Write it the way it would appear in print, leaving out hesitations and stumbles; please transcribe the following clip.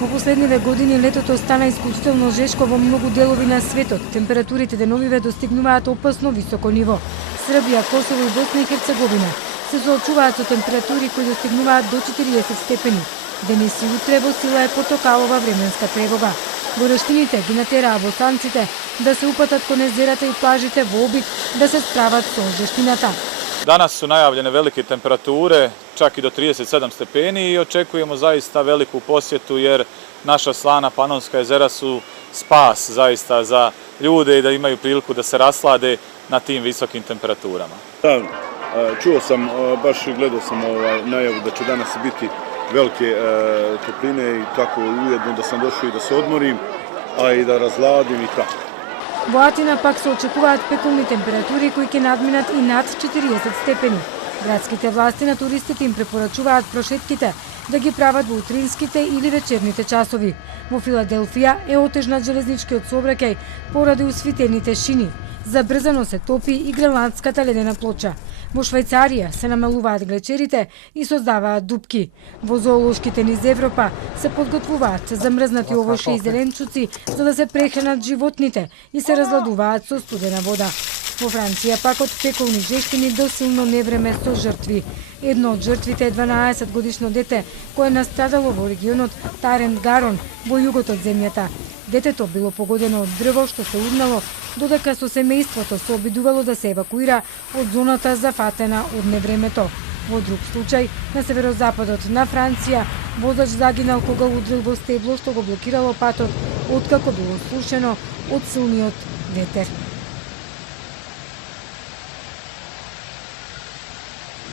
Во последниве години летото стана исклучително жешко во многу делови на светот. Температурите деновиве достигнуваат опасно високо ниво. Србија, Косово и Босна и Херцеговина се соочуваат со температури кои достигнуваат до 40 степени. Денес и утре во сила е потокалова временска тревога. Горештините ги натераа босанците да се упатат кон езерата и плажите во обид да се справат со жештината. Danas su najavljene velike temperature, čak i do 37 stepeni i očekujemo zaista veliku posjetu jer naša slana Panonska jezera su spas zaista za ljude i da imaju priliku da se raslade na tim visokim temperaturama. Da, čuo sam, baš gledao sam najavu da će danas biti velike topline i tako ujedno da sam došao i da se odmorim, a i da razladim i tako. Во Атина пак се очекуваат пеколни температури кои ќе надминат и над 40 степени. Градските власти на туристите им препорачуваат прошетките да ги прават во утринските или вечерните часови. Во Филаделфија е отежнат железничкиот сообраќај поради усвитените шини. Забрзано се топи и гренландската ледена плоча. Во Швајцарија се намалуваат глечерите и создаваат дупки. Во зоолошките низ Европа се подготвуваат замрзнати овошје и зеленчуци за да се прехранат животните и се разладуваат со студена вода. Во Франција пак од пеколни жештини до силно невреме со жртви. Едно од жртвите е 12-годишно дете кое настрадало во регионот Тарент-Гарон во југот од земјата. Детето било погодено од дрво што се уднало, додека со семејството се обидувало да се евакуира од зоната зафатена од невремето. Во друг случај, на северозападот на Франција, возач загинал кога удрил во стебло што го блокирало патот, откако било слушено од силниот ветер.